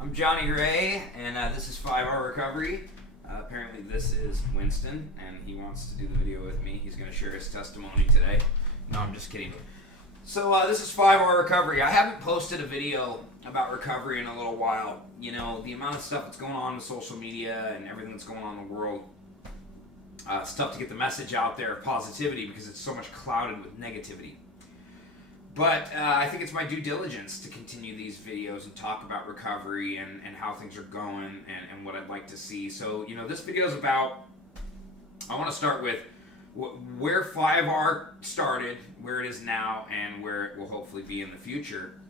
I'm Johnny Ray, and this is 5-Hour Recovery. Apparently this is Winston, and he wants to do the video with me. He's going to share his testimony today. No, I'm just kidding. So this is 5-Hour Recovery. I haven't posted a video about recovery in a little while. You know, the amount of stuff that's going on with social media and everything that's going on in the world, it's tough to get the message out there of positivity because it's so much clouded with negativity. But I think it's my due diligence to continue these videos and talk about recovery and how things are going and what I'd like to see. So, you know, this video is about, I want to start with where 5R started, where it is now, and where it will hopefully be in the future.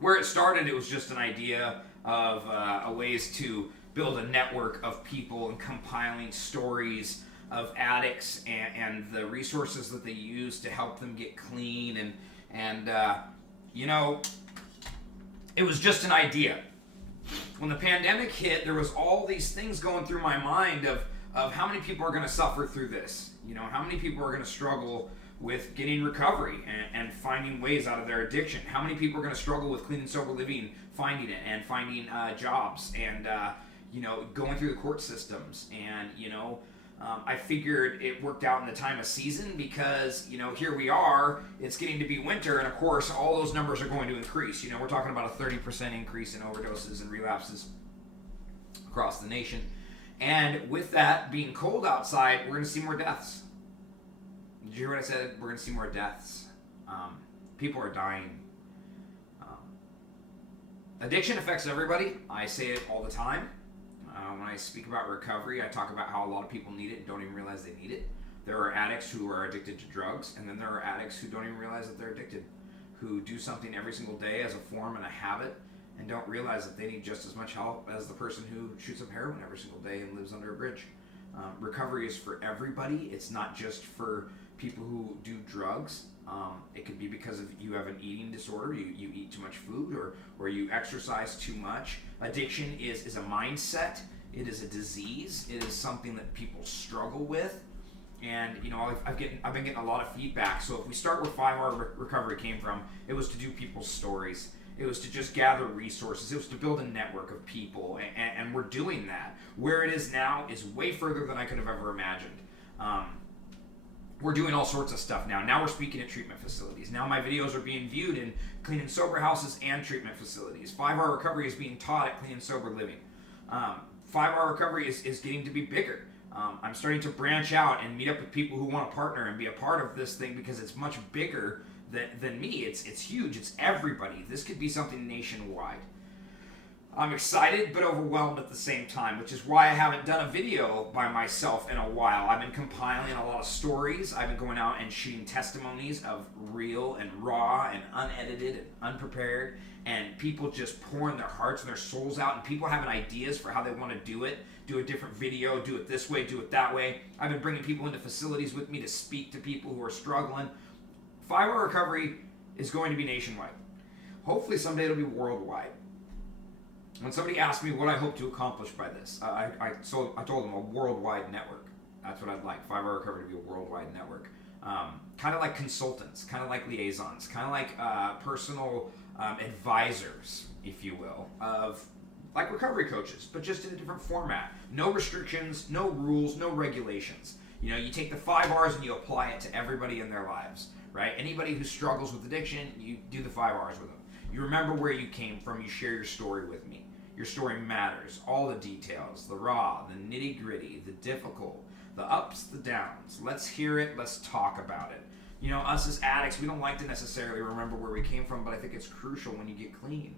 Where it started, it was just an idea of ways to build a network of people and compiling stories of addicts and the resources that they use to help them get clean and you know, it was just an idea. When the pandemic hit, there was all these things going through my mind of how many people are going to suffer through this. You know, how many people are going to struggle with getting recovery and finding ways out of their addiction. How many people are going to struggle with clean and sober living, finding it, and finding jobs, and you know, going through the court systems. And you know, I figured it worked out in the time of season because, you know, here we are, it's getting to be winter, and of course all those numbers are going to increase. You know, we're talking about a 30% increase in overdoses and relapses across the nation. And with that being cold outside, we're going to see more deaths. Did you hear what I said? We're going to see more deaths. People are dying. Addiction affects everybody. I say it all the time. When I speak about recovery, I talk about how a lot of people need it and don't even realize they need it. There are addicts who are addicted to drugs, and then there are addicts who don't even realize that they're addicted, who do something every single day as a form and a habit, and don't realize that they need just as much help as the person who shoots up heroin every single day and lives under a bridge. Recovery is for everybody. It's not just for people who do drugs. It could be because of you have an eating disorder, you eat too much food, or you exercise too much. Addiction is a mindset. It is a disease. It is something that people struggle with. And you know, I've been getting a lot of feedback. So if we start where 5R Recovery came from, it was to do people's stories. It was to just gather resources. It was to build a network of people, and we're doing that. Where it is now is way further than I could have ever imagined. We're doing all sorts of stuff now. Now we're speaking at treatment facilities. Now my videos are being viewed in clean and sober houses and treatment facilities. 5R Recovery is being taught at clean and sober living. 5R Recovery is getting to be bigger. I'm starting to branch out and meet up with people who want to partner and be a part of this thing because it's much bigger than me. It's huge. It's everybody. This could be something nationwide. I'm excited but overwhelmed at the same time, which is why I haven't done a video by myself in a while. I've been compiling a lot of stories. I've been going out and shooting testimonies of real and raw and unedited and unprepared, and people just pouring their hearts and their souls out, and people having ideas for how they want to do it. Do a different video, do it this way, do it that way. I've been bringing people into facilities with me to speak to people who are struggling. 5R Recovery is going to be nationwide. Hopefully someday it'll be worldwide. When somebody asked me what I hope to accomplish by this, I told them a worldwide network. That's what I'd like. 5R Recovery to be a worldwide network. Kind of like consultants, kind of like liaisons, kind of like personal advisors, if you will, of like recovery coaches, but just in a different format. No restrictions, no rules, no regulations. You know, you take the 5 R's and you apply it to everybody in their lives, right? Anybody who struggles with addiction, you do the 5 R's with them. You remember where you came from, you share your story with me. Your story matters. All the details, the raw, the nitty-gritty, the difficult, the ups, the downs. Let's hear it. Let's talk about it. You know, us as addicts, we don't like to necessarily remember where we came from, but I think it's crucial when you get clean.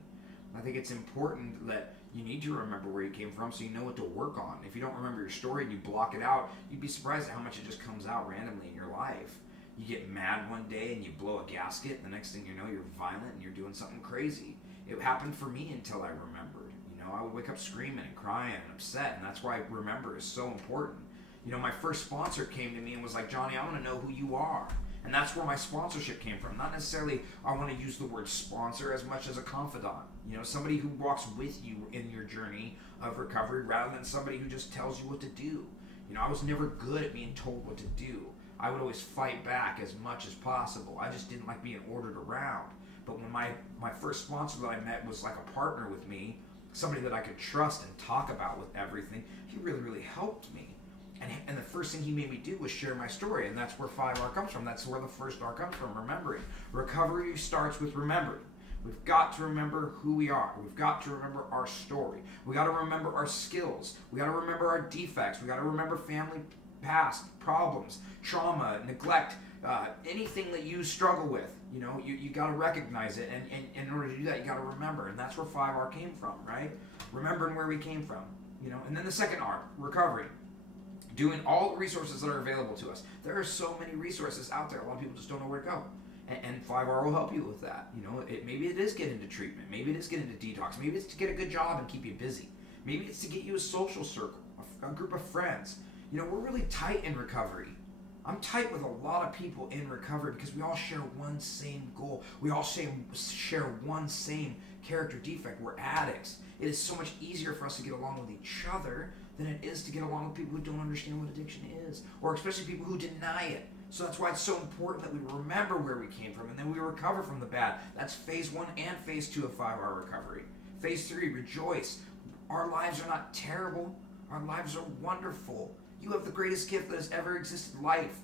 I think it's important that you need to remember where you came from so you know what to work on. If you don't remember your story and you block it out, you'd be surprised at how much it just comes out randomly in your life. You get mad one day and you blow a gasket, and the next thing you know, you're violent and you're doing something crazy. It happened for me until I remembered. You know, I would wake up screaming and crying and upset, and that's why remember is so important. You know, my first sponsor came to me and was like, Johnny, I want to know who you are. And that's where my sponsorship came from. Not necessarily I want to use the word sponsor as much as a confidant. You know, somebody who walks with you in your journey of recovery rather than somebody who just tells you what to do. You know, I was never good at being told what to do. I would always fight back as much as possible. I just didn't like being ordered around. But when my first sponsor that I met was like a partner with me, somebody that I could trust and talk about with everything. He really, really helped me. And the first thing he made me do was share my story, and that's where 5R comes from. That's where the first R comes from, remembering. Recovery starts with remembering. We've got to remember who we are. We've got to remember our story. We got to remember our skills. We got to remember our defects. We got to remember family past problems, trauma, neglect, anything that you struggle with. You got to recognize it, and in order to do that, you got to remember, and that's where 5R came from, right? Remembering where we came from, And then the second R, recovery. Doing all the resources that are available to us. There are so many resources out there. A lot of people just don't know where to go. And 5R will help you with that. Maybe it is get into treatment. Maybe it is get into detox. Maybe it's to get a good job and keep you busy. Maybe it's to get you a social circle, a group of friends. We're really tight in recovery. I'm tight with a lot of people in recovery because we all share one same goal. We all share one same character defect. We're addicts. It is so much easier for us to get along with each other than it is to get along with people who don't understand what addiction is, or especially people who deny it. So that's why it's so important that we remember where we came from and then we recover from the bad. That's phase 1 and phase 2 of 5R recovery. Phase 3, rejoice. Our lives are not terrible. Our lives are wonderful. You have the greatest gift that has ever existed, life.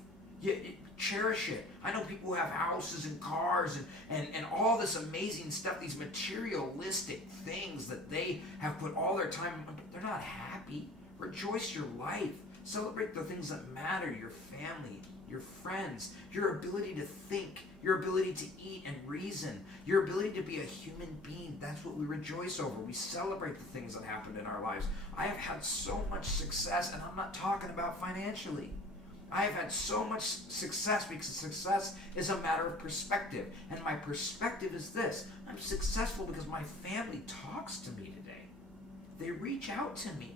Cherish it. I know people who have houses and cars and all this amazing stuff, these materialistic things that they have put all their time on, but they're not happy. Rejoice your life. Celebrate the things that matter, your family, your friends, your ability to think, your ability to eat and reason, your ability to be a human being. That's what we rejoice over. We celebrate the things that happened in our lives. I have had so much success, and I'm not talking about financially. I have had so much success because success is a matter of perspective. And my perspective is this. I'm successful because my family talks to me today. They reach out to me.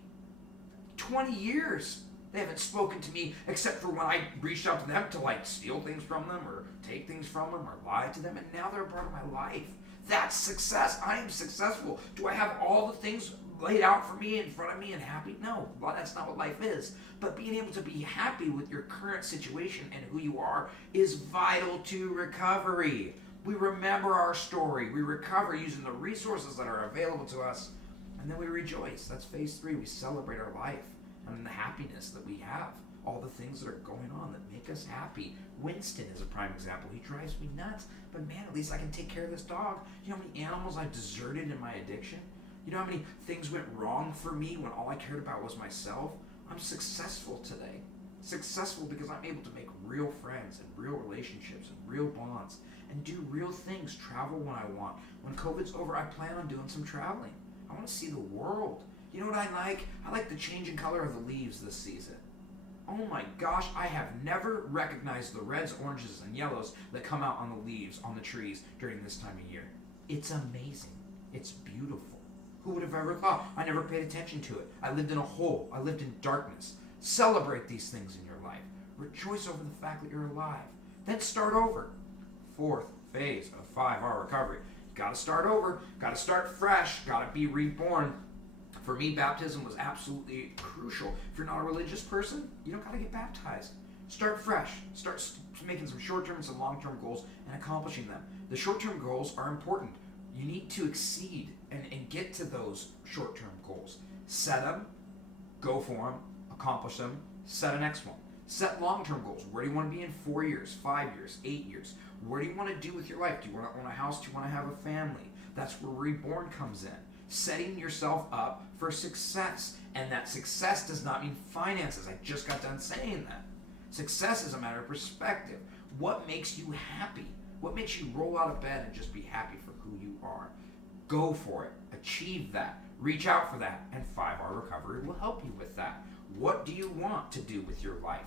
20 years they haven't spoken to me except for when I reached out to them to steal things from them or take things from them or lie to them, and now they're a part of my life. That's success. I am successful. Do I have all the things laid out for me in front of me and happy? No, well, that's not what life is. But being able to be happy with your current situation and who you are is vital to recovery. We remember our story. We recover using the resources that are available to us. And then we rejoice. That's phase 3. We celebrate our life and the happiness that we have. All the things that are going on that make us happy. Winston is a prime example. He drives me nuts. But man, at least I can take care of this dog. You know how many animals I've deserted in my addiction? You know how many things went wrong for me when all I cared about was myself? I'm successful today. Successful because I'm able to make real friends and real relationships and real bonds and do real things, travel when I want. When COVID's over, I plan on doing some traveling. I want to see the world. You know what I like? I like the changing color of the leaves this season. Oh my gosh, I have never recognized the reds, oranges, and yellows that come out on the leaves, on the trees during this time of year. It's amazing. It's beautiful. Who would have ever thought? I never paid attention to it. I lived in a hole. I lived in darkness. Celebrate these things in your life. Rejoice over the fact that you're alive. Then start over. 4th phase of 5R recovery. Got to start over. Got to start fresh. Got to be reborn. For me, baptism was absolutely crucial. If you're not a religious person, you don't got to get baptized. Start fresh. Start making some short-term and some long-term goals and accomplishing them. The short-term goals are important. You need to exceed and get to those short-term goals. Set them, go for them, accomplish them, set a next one. Set long-term goals. Where do you want to be in 4 years, 5 years, 8 years? What do you want to do with your life? Do you want to own a house? Do you want to have a family? That's where reborn comes in. Setting yourself up for success. And that success does not mean finances. I just got done saying that. Success is a matter of perspective. What makes you happy? What makes you roll out of bed and just be happy for who you are? Go for it. Achieve that. Reach out for that. And 5R recovery will help you with that. What do you want to do with your life?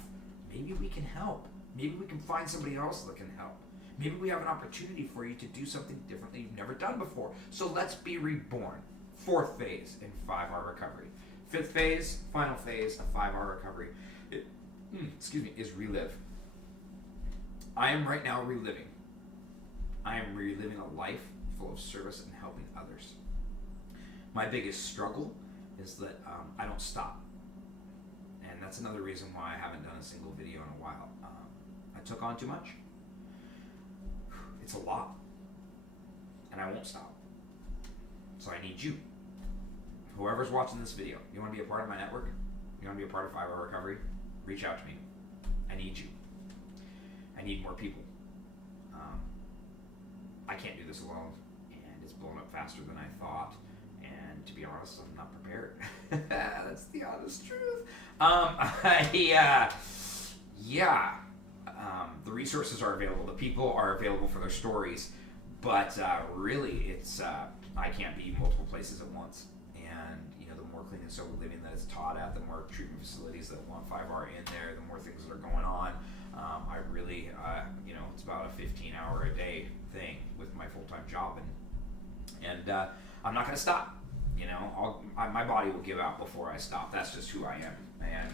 Maybe we can help. Maybe we can find somebody else that can help. Maybe we have an opportunity for you to do something differently you've never done before. So let's be reborn. 4th phase in 5R recovery. 5th phase, final phase of 5R recovery, is relive. I am right now reliving. I am reliving a life full of service and helping others. My biggest struggle is that I don't stop. And that's another reason why I haven't done a single video in a while. I took on too much. It's a lot. And I won't stop. So I need you. whoever's watching this video, you want to be a part of my network? You want to be a part of 5 Hour Recovery? Reach out to me. I need you. I need more people. I can't do this alone, and it's blown up faster than I thought. And to be honest, I'm not prepared. That's the honest truth. The resources are available. The people are available for their stories, but really, it's I can't be multiple places at once. And the more clean and sober living that is taught at, the more treatment facilities that want 5R in there, the more things that are going on. I really, it's about a 15-hour a day thing with my full-time job, and I'm not going to stop. My body will give out before I stop. That's just who I am, and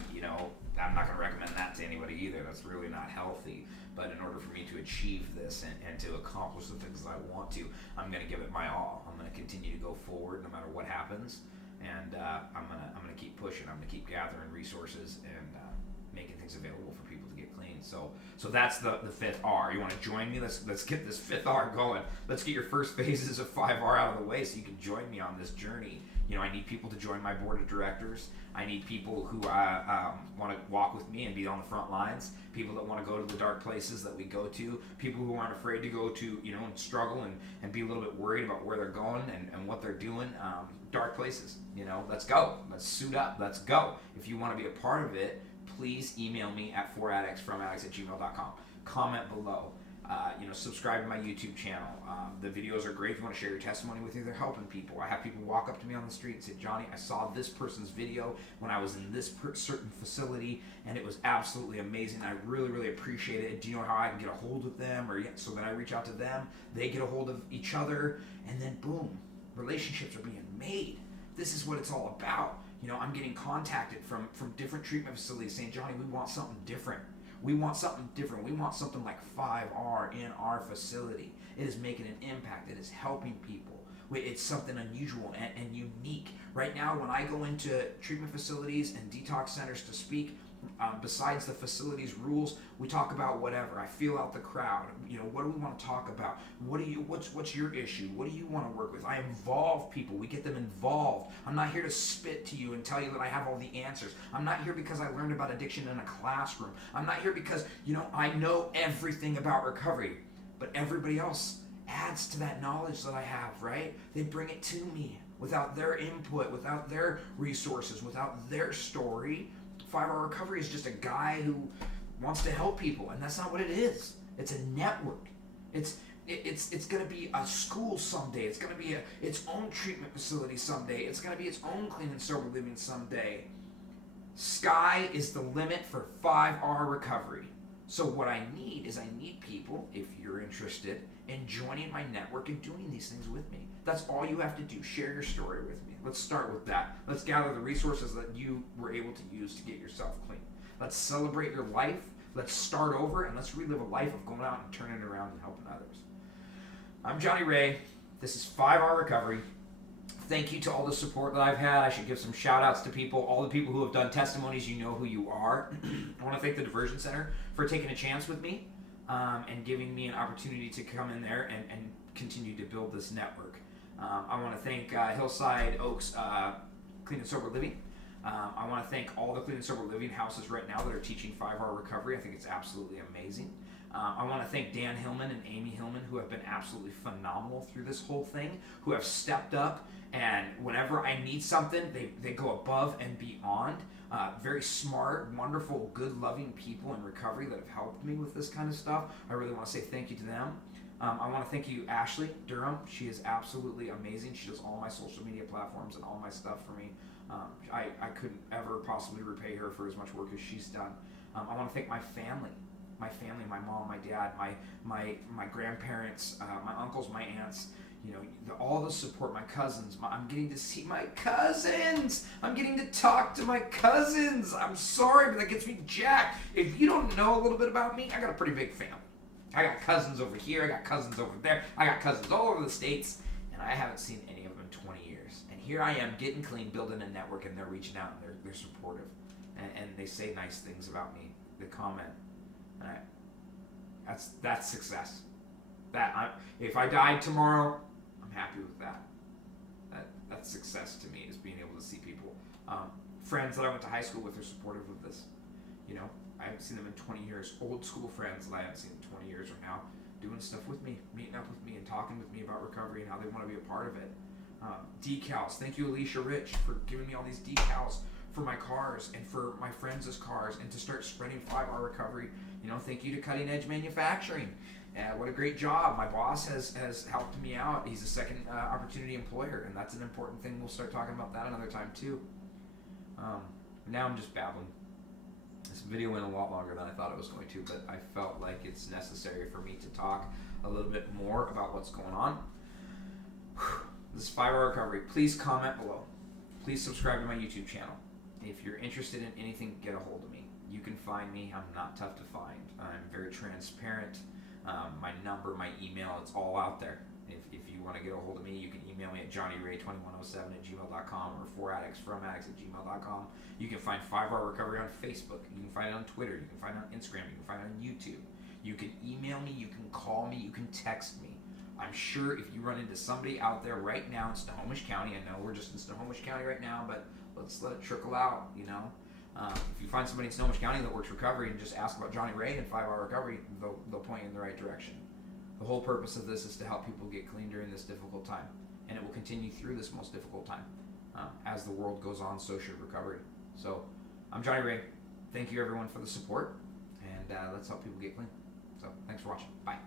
I'm not going to recommend that to anybody either. That's really not healthy. But in order for me to achieve this and to accomplish the things that I want to, I'm going to give it my all. I'm going to continue to go forward no matter what happens, and I'm going to keep pushing. I'm going to keep gathering resources and making things available for people to get clean. So that's the 5th R. You want to join me? Let's get this 5th R going. Let's get your first phases of 5R out of the way so you can join me on this journey. I need people to join my board of directors. I need people who want to walk with me and be on the front lines. People that want to go to the dark places that we go to. People who aren't afraid to go to, and struggle and be a little bit worried about where they're going and what they're doing. Dark places, let's go. Let's suit up. Let's go. If you want to be a part of it, please email me at foraddictsfromaddicts@gmail.com. Comment below. Subscribe to my YouTube channel. The videos are great if you want to share your testimony with you. They're helping people. I have people walk up to me on the street and say, Johnny, I saw this person's video when I was in this certain facility, and it was absolutely amazing. I really, really appreciate it. Do you know how I can get a hold of them? So then I reach out to them. They get a hold of each other, and then boom, relationships are being made. This is what it's all about. I'm getting contacted from different treatment facilities saying, Johnny, we want something different. We want something different. We want something like 5R in our facility. It is making an impact. It is helping people. It's something unusual and unique. Right now, when I go into treatment facilities and detox centers to speak, besides the facility's rules, we talk about whatever. I feel out the crowd. What do we want to talk about? What's your issue? What do you want to work with? I involve people. We get them involved. I'm not here to spit to you and tell you that I have all the answers. I'm not here because I learned about addiction in a classroom. I'm not here because, I know everything about recovery. But everybody else adds to that knowledge that I have, right? They bring it to me without their input, without their resources, without their story. 5R Recovery is just a guy who wants to help people, and that's not what it is. It's a network. It's going to be a school someday. It's going to be its own treatment facility someday. It's going to be its own clean and sober living someday. Sky is the limit for 5R Recovery. So what I need people, if you're interested, in joining my network and doing these things with me. That's all you have to do. Share your story with me. Let's start with that. Let's gather the resources that you were able to use to get yourself clean. Let's celebrate your life. Let's start over, and let's relive a life of going out and turning it around and helping others. I'm Johnny Ray. This is 5R Recovery. Thank you to all the support that I've had. I should give some shout outs to people, all the people who have done testimonies. You know who you are. I want to thank the Diversion Center for taking a chance with me and giving me an opportunity to come in there and continue to build this network. I want to thank Hillside Oaks Clean and Sober Living. I want to thank all the Clean and Sober Living houses right now that are teaching 5R Recovery. I think it's absolutely amazing. I want to thank Dan Hillman and Amy Hillman, who have been absolutely phenomenal through this whole thing, who have stepped up, and whenever I need something, they go above and beyond. Very smart, wonderful, good, loving people in recovery that have helped me with this kind of stuff. I really want to say thank you to them. I want to thank you, Ashley Durham. She is absolutely amazing. She does all my social media platforms and all my stuff for me. I couldn't ever possibly repay her for as much work as she's done. I want to thank my family, my mom, my dad, my grandparents, my uncles, my aunts, all the support, my cousins. I'm getting to see my cousins. I'm getting to talk to my cousins. I'm sorry, but that gets me jacked. If you don't know a little bit about me, I got a pretty big family. I got cousins over here, I got cousins over there, I got cousins all over the states, and I haven't seen any of them in 20 years. And here I am getting clean, building a network, and they're reaching out, and they're supportive. And they say nice things about me. They comment. And that's success. If I died tomorrow, I'm happy with that. That's success to me, is being able to see people. Friends that I went to high school with are supportive of this. You know, I haven't seen them in 20 years. Old school friends that I haven't seen in 20 years are now doing stuff with me, meeting up with me, and talking with me about recovery and how they want to be a part of it. Decals. Thank you, Alicia Rich, for giving me all these decals for my cars and for my friends' cars, and to start spreading 5R recovery. You know, thank you to Cutting Edge Manufacturing. What a great job. My boss has helped me out. He's a second opportunity employer, and that's an important thing. We'll start talking about that another time too. Now I'm just babbling. This video went a lot longer than I thought it was going to, but I felt like it's necessary for me to talk a little bit more about what's going on. This is 5R recovery. Please comment below. Please subscribe to my YouTube channel. If you're interested in anything, get a hold of me. You can find me. I'm not tough to find. I'm very transparent. My number, my email, it's all out there. If you want to get a hold of me, you can email me at johnnyray2107@gmail.com or foraddictsfromaddicts@gmail.com. You can find 5R Recovery on Facebook. You can find it on Twitter. You can find it on Instagram. You can find it on YouTube. You can email me. You can call me. You can text me. I'm sure if you run into somebody out there right now in Snohomish County, I know we're just in Snohomish County right now, but let's let it trickle out, you know. If you find somebody in Snohomish County that works recovery and just ask about Johnny Ray and 5R recovery, they'll point you in the right direction. The whole purpose of this is to help people get clean during this difficult time, and it will continue through this most difficult time. As the world goes on, so should recovery. So I'm Johnny Ray. Thank you everyone for the support, and let's help people get clean. So thanks for watching. Bye.